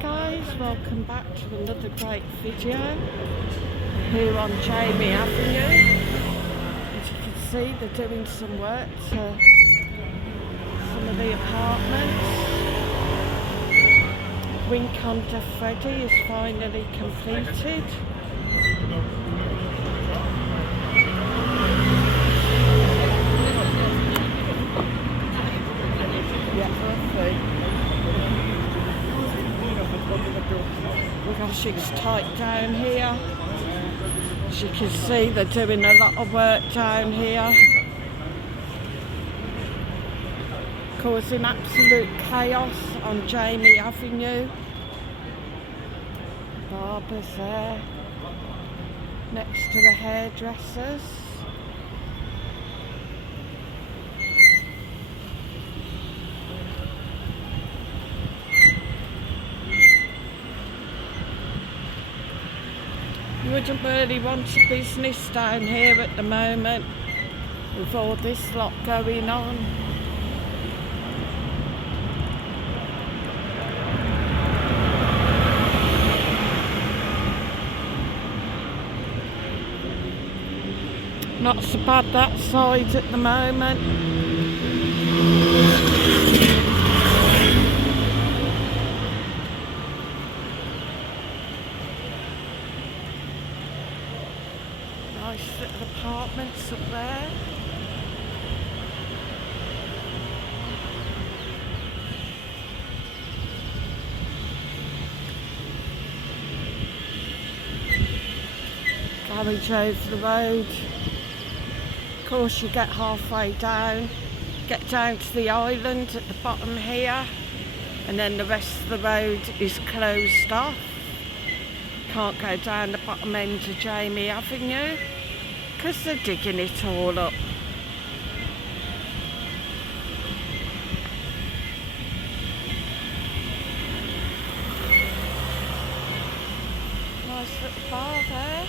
guys, welcome back to another great video here on Jaime Avenue. As you can see, they're doing some work to some of the apartments. Wink under Freddy is finally completed. Gosh, it's tight down here. As you can see, they're doing a lot of work down here, causing absolute chaos on Jaime Avenue. Barber's there, next to the hairdressers. You wouldn't really want a business down here at the moment with all this lot going on. Not so bad that side at the moment. Nice little apartments up there. Garage over the road. Of course, you get halfway down, get down to the island at the bottom here, and then the rest of the road is closed off. Can't go down the bottom end of Jaime Avenue because they're digging it all up. Nice little bar there.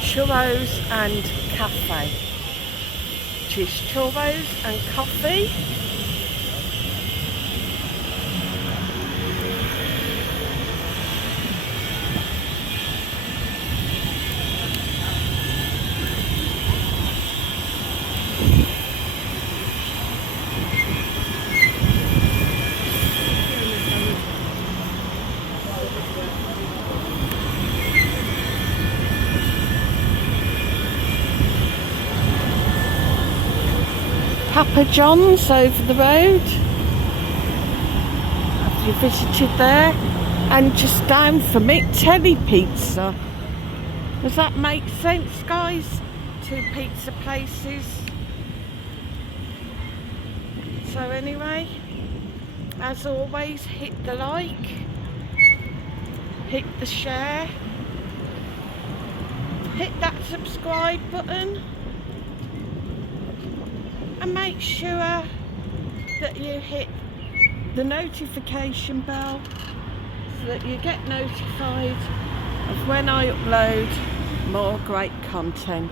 Churros and Café, which is churros and coffee. Papa John's over the road. Have you visited there? And just down from it, Telly Pizza. Does that make sense, guys? Two pizza places. So anyway, as always, hit the like, hit the share, hit that subscribe button. And make sure that you hit the notification bell so that you get notified of when I upload more great content.